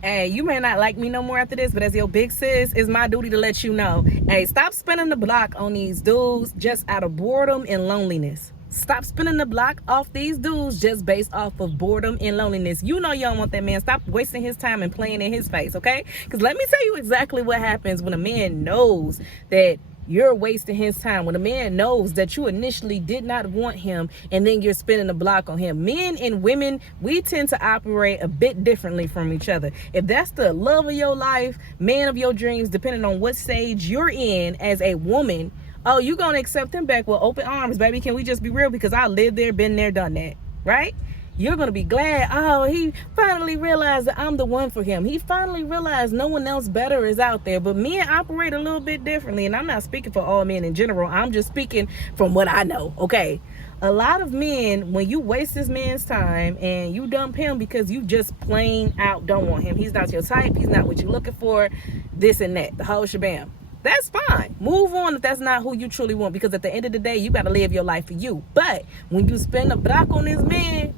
Hey, you may not like me no more after this, but as your big sis, it's my duty to let you know. Hey, stop spinning the block on these dudes just out of boredom and loneliness. Stop spinning the block off these dudes just based off of boredom and loneliness. You know you don't want that man. Stop wasting his time and playing in his face, okay? Because let me tell you exactly what happens when a man knows that you're wasting his time. When a man knows that you initially did not want him and then you're spinning the block on him. Men and women, we tend to operate a bit differently from each other. If that's the love of your life, man of your dreams, depending on what stage you're in as a woman, oh, you're going to accept him back with open arms, baby. Can we just be real? Because I lived there, been there, done that, right? You're going to be glad, oh, he finally realized that I'm the one for him. He finally realized no one else better is out there. But men operate a little bit differently. And I'm not speaking for all men in general. I'm just speaking from what I know, okay? A lot of men, when you waste this man's time and you dump him because you just plain out don't want him. He's not your type. He's not what you're looking for. This and that. The whole shabam. That's fine. Move on if that's not who you truly want. Because at the end of the day, you got to live your life for you. But when you spend a block on this man,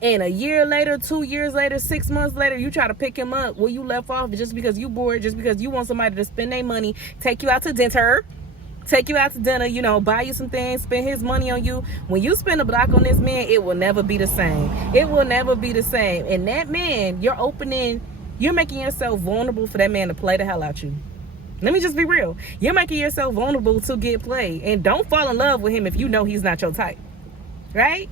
and a year later, 2 years later, 6 months later, you try to pick him up where you left off just because you bored, just because you want somebody to spend their money, take you out to dinner, you know, buy you some things, spend his money on you. When you spend a block on this man, it will never be the same. It will never be the same. And that man, you're making yourself vulnerable for that man to play the hell out you. Let me just be real. You're making yourself vulnerable to get played. And don't fall in love with him if you know he's not your type. Right?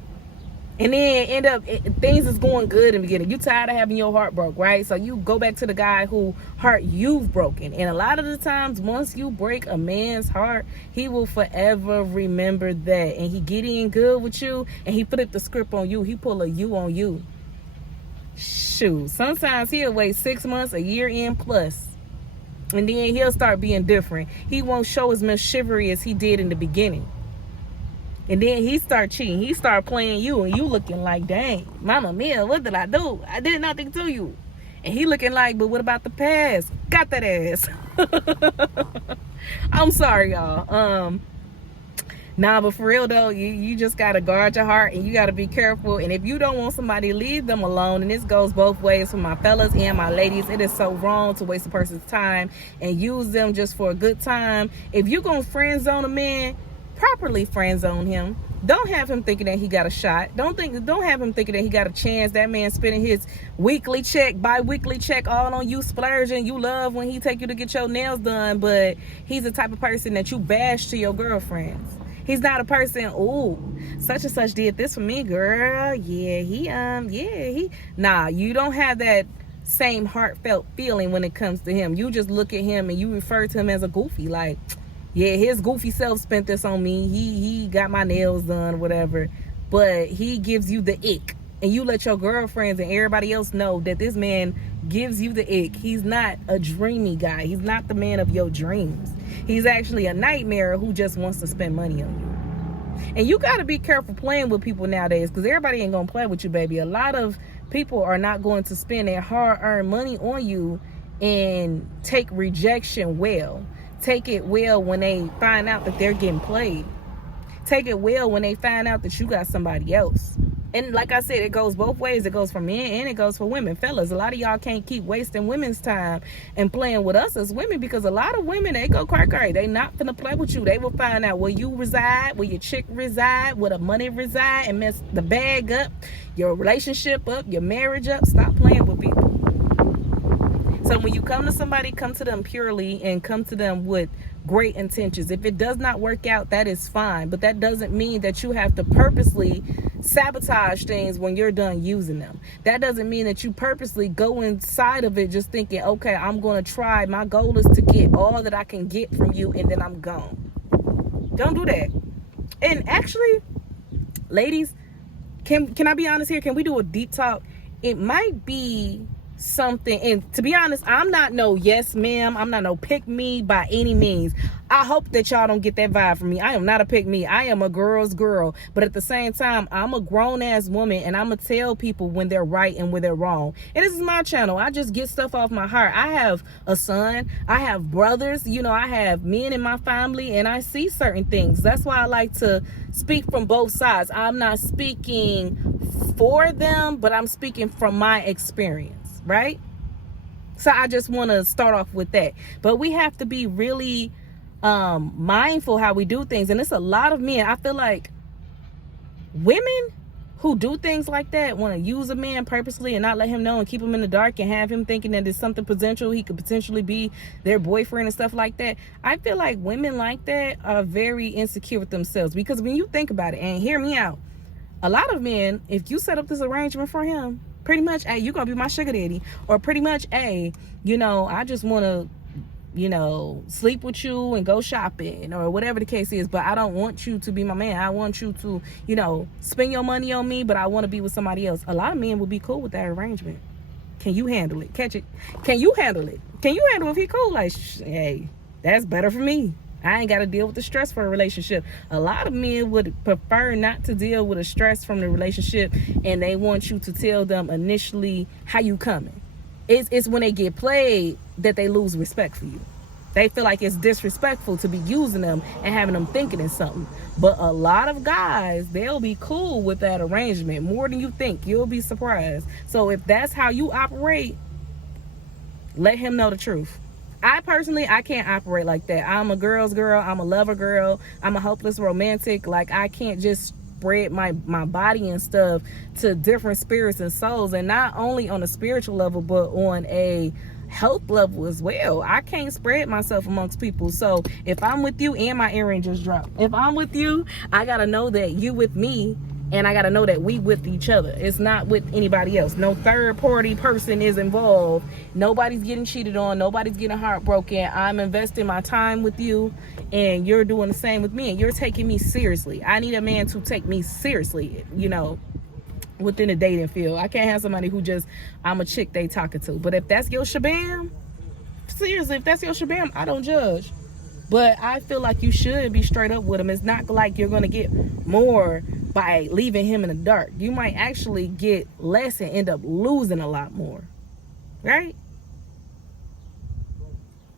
And then things is going good in the beginning. You tired of having your heart broke, right? So you go back to the guy who heart you've broken. And a lot of the times, once you break a man's heart, he will forever remember that. And he get in good with you, and he flip the script on you. He pull a you on you. Shoot, sometimes he'll wait 6 months, a year in plus. And then he'll start being different. He won't show as much chivalry as he did in the beginning. And then he start cheating. He start playing you, and you looking like, dang, mama mia, what did I do? I did nothing to you. And he looking like, but what about the past? Got that ass. I'm sorry, y'all. Nah, but for real though, you just gotta guard your heart, and you gotta be careful. And if you don't want somebody, leave them alone. And this goes both ways for my fellas and my ladies. It is so wrong to waste a person's time and use them just for a good time. If you gonna friend zone a man, properly friend zone him. Don't have him thinking that he got a shot. Don't have him thinking that he got a chance. That man spending his weekly check, bi-weekly check all on you, splurging. You love when he take you to get your nails done, but he's the type of person that you bash to your girlfriends. He's not a person, ooh, such and such did this for me, girl. Nah, you don't have that same heartfelt feeling when it comes to him. You just look at him and you refer to him as a goofy, like, yeah, his goofy self spent this on me. He got my nails done, whatever. But he gives you the ick. And you let your girlfriends and everybody else know that this man gives you the ick. He's not a dreamy guy. He's not the man of your dreams. He's actually a nightmare who just wants to spend money on you. And you got to be careful playing with people nowadays, because everybody ain't going to play with you, baby. A lot of people are not going to spend their hard-earned money on you and take rejection well. Take it well when they find out that they're getting played. Take it well when they find out that you got somebody else. And like I said, it goes both ways. It goes for men and it goes for women. Fellas, a lot of y'all can't keep wasting women's time and playing with us as women, because a lot of women, they go cray. They not finna play with you. They will find out where you reside, where your chick reside, where the money reside, and mess the bag up, your relationship up, your marriage up. Stop playing with people. So when you come to somebody, come to them purely and come to them with great intentions. If it does not work out, that is fine. But that doesn't mean that you have to purposely sabotage things when you're done using them. That doesn't mean that you purposely go inside of it just thinking, okay, I'm going to try. My goal is to get all that I can get from you, and then I'm gone. Don't do that. And actually, ladies, can I be honest here? Can we do a deep talk? It might be something, and to be honest, I'm not no yes ma'am, I'm not no pick me by any means. I hope that y'all don't get that vibe from me. I am not a pick me. I am a girl's girl, but at the same time, I'm a grown-ass woman, and I'm gonna tell people when they're right and when they're wrong. And this is my channel. I just get stuff off my heart. I have a son, I have brothers, you know, I have men in my family, and I see certain things. That's why I like to speak from both sides. I'm not speaking for them, but I'm speaking from my experience, right? So I just want to start off with that. But we have to be really mindful how we do things. And it's a lot of men. I feel like women who do things like that want to use a man purposely and not let him know and keep him in the dark and have him thinking that it's something potential. He could potentially be their boyfriend and stuff like that. I feel like women like that are very insecure with themselves, because when you think about it, and hear me out, a lot of men, if you set up this arrangement for him, pretty much, hey, you're gonna be my sugar daddy, or pretty much, hey, I just want to sleep with you and go shopping or whatever the case is, but I don't want you to be my man. I want you to, spend your money on me, but I want to be with somebody else. A lot of men would be cool with that arrangement. Can you handle it? Catch it. Can you handle it? Can you handle if he cool? Like, hey, that's better for me. I ain't got to deal with the stress for a relationship. A lot of men would prefer not to deal with the stress from the relationship, and they want you to tell them initially how you coming. It's when they get played that they lose respect for you. They feel like it's disrespectful to be using them and having them thinking it's something. But a lot of guys, they'll be cool with that arrangement more than you think. You'll be surprised. So if that's how you operate, let him know the truth. I can't operate like that. I'm a girl's girl. I'm a lover girl. I'm a hopeless romantic. Like, I can't just spread my body and stuff to different spirits and souls, and not only on a spiritual level but on a health level as well. I can't spread myself amongst people. So if I'm with you, and my earring just dropped, if I'm with you, I gotta know that you with me, and I gotta know that we with each other. It's not with anybody else. No third party person is involved. Nobody's getting cheated on. Nobody's getting heartbroken. I'm investing my time with you, and you're doing the same with me, and you're taking me seriously. I need a man to take me seriously, within the dating field. I can't have somebody who just, I'm a chick they talking to. But if that's your shabam, seriously, if that's your shabam, I don't judge. But I feel like you should be straight up with him. It's not like you're going to get more by leaving him in the dark. You might actually get less and end up losing a lot more. Right?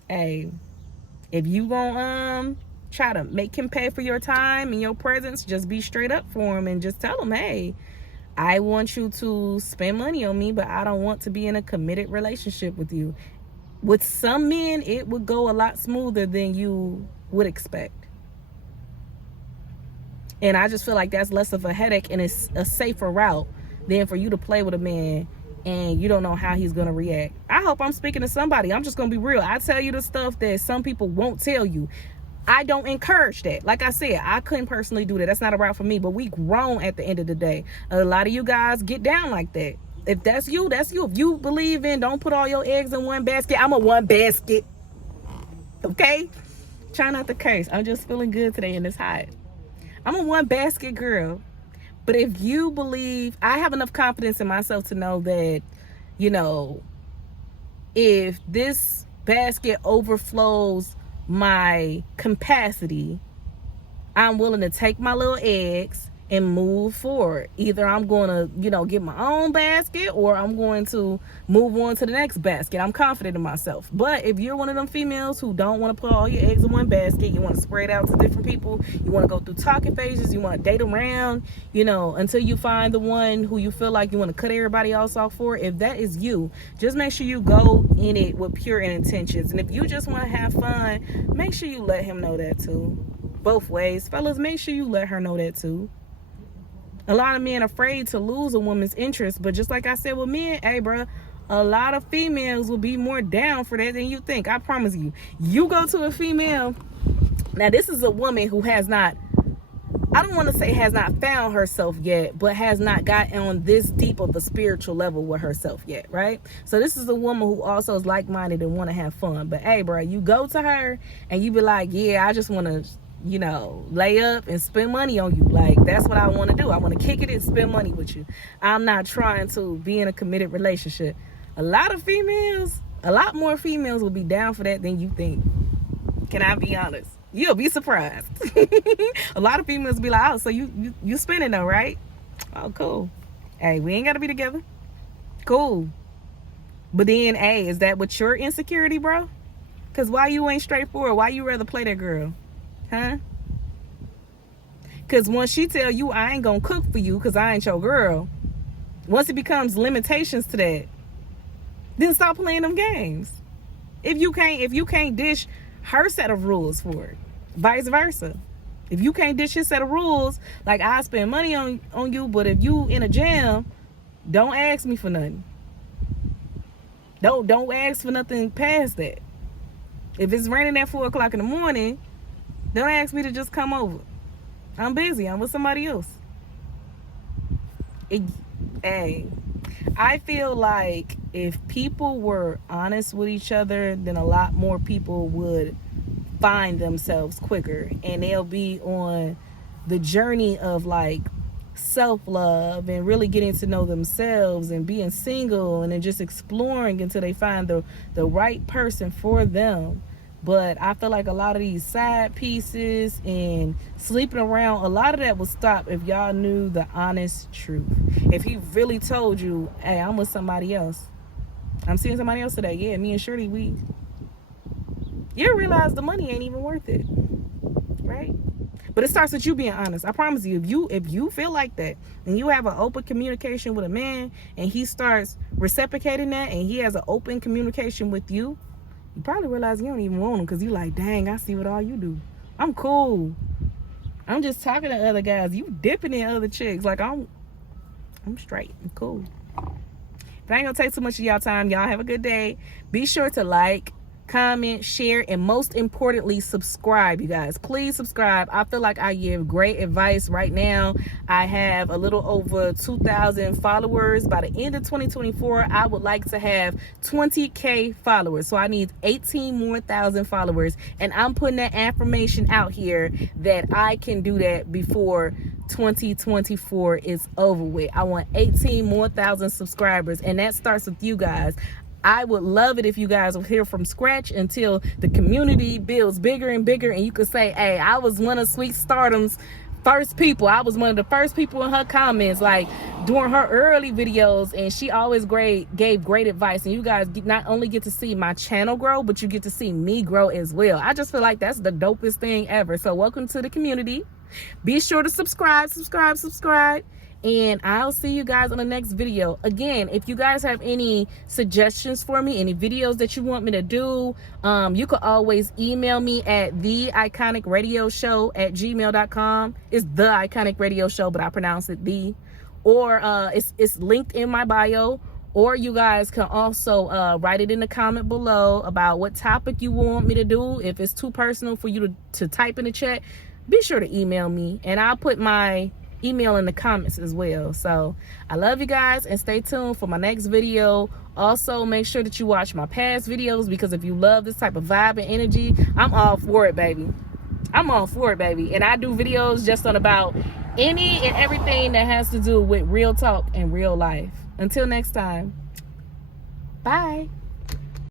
Hey, if you gonna try to make him pay for your time and your presence, just be straight up for him and just tell him, hey, I want you to spend money on me, but I don't want to be in a committed relationship with you. With some men, it would go a lot smoother than you would expect. And I just feel like that's less of a headache, and it's a safer route than for you to play with a man and you don't know how he's going to react. I hope I'm speaking to somebody. I'm just going to be real. I tell you the stuff that some people won't tell you. I don't encourage that. Like I said, I couldn't personally do that. That's not a route for me, but we grown at the end of the day. A lot of you guys get down like that. If that's you, that's you. If you believe in don't put all your eggs in one basket, I'm a one basket. Okay? Try not to curse. I'm just feeling good today in this hot. I'm a one basket girl. But if you believe, I have enough confidence in myself to know that, if this basket overflows my capacity, I'm willing to take my little eggs and move forward. Either I'm going to, get my own basket, or I'm going to move on to the next basket. I'm confident in myself. But if you're one of them females who don't want to put all your eggs in one basket, you want to spread out to different people, you want to go through talking phases, you want to date around, until you find the one who you feel like you want to cut everybody else off for, if that is you, just make sure you go in it with pure intentions. And if you just want to have fun, make sure you let him know that too. Both ways. Fellas, make sure you let her know that too. A lot of men are afraid to lose a woman's interest, but just like I said with men, hey, bro, a lot of females will be more down for that than you think. I promise you. You go to a female. Now, this is a woman who has not, I don't want to say has not found herself yet, but has not gotten on this deep of a spiritual level with herself yet, right? So this is a woman who also is like-minded and want to have fun. But hey, bro, you go to her and you be like, yeah, I just want to, lay up and spend money on you. Like, that's what I want to do. I want to kick it and spend money with you. I'm not trying to be in a committed relationship. A lot more females will be down for that than you think. Can I be honest? You'll be surprised. A lot of females be like, oh, so you spending though, right? Oh, cool. Hey, we ain't got to be together. Cool. But then, hey, is that what your insecurity, bro? Because why you ain't straightforward? Why you rather play that girl? Huh? Because once she tell you I ain't gonna cook for you because I ain't your girl, once it becomes limitations to that, then stop playing them games. If you can't dish her set of rules for it, vice versa. If you can't dish his set of rules, like I spend money on you, but if you in a jam, don't ask me for nothing. Don't ask for nothing past that. If it's raining at 4 o'clock in the morning, don't ask me to just come over. I'm busy. I'm with somebody else. Hey, I feel like if people were honest with each other, then a lot more people would find themselves quicker, and they'll be on the journey of like self-love and really getting to know themselves and being single and then just exploring until they find the right person for them. But I feel like a lot of these side pieces and sleeping around, a lot of that will stop if y'all knew the honest truth. If he really told you, hey, I'm with somebody else, I'm seeing somebody else today, yeah, me and Shirley, you realize the money ain't even worth it, right? But it starts with you being honest. I promise you, if you feel like that and you have an open communication with a man and he starts reciprocating that and he has an open communication with you, you probably realize you don't even want him because you like, dang, I see what all you do. I'm cool. I'm just talking to other guys. You dipping in other chicks. Like, I'm straight. I'm cool. But I ain't gonna take too much of y'all time. Y'all have a good day. Be sure to like, comment, share, and most importantly, subscribe, you guys. Please subscribe. I feel like I give great advice right now. I have a little over 2,000 followers. By the end of 2024, I would like to have 20K followers. So I need 18 more thousand followers. And I'm putting that affirmation out here that I can do that before 2024 is over with. I want 18 more thousand subscribers, and that starts with you guys. I would love it if you guys were here from scratch until the community builds bigger and bigger, and you could say, hey, I was one of Sweet Stardom's first people. I was one of the first people in her comments, like during her early videos, and she always gave great advice. And you guys not only get to see my channel grow, but you get to see me grow as well. I just feel like that's the dopest thing ever. So welcome to the community. Be sure to subscribe. And I'll see you guys on the next video. Again, if you guys have any suggestions for me, any videos that you want me to do, you could always email me at theiconicradioshow@gmail.com. It's The Iconic Radio Show, but I pronounce it the. Or it's linked in my bio. Or you guys can also write it in the comment below about what topic you want me to do. If it's too personal for you to type in the chat, be sure to email me, and I'll put my email in the comments as well. So I love you guys, and stay tuned for my next video. Also, make sure that you watch my past videos, because if you love this type of vibe and energy, I'm all for it, baby. I'm all for it, baby. And I do videos just on about any and everything that has to do with real talk and real life. Until next time, bye.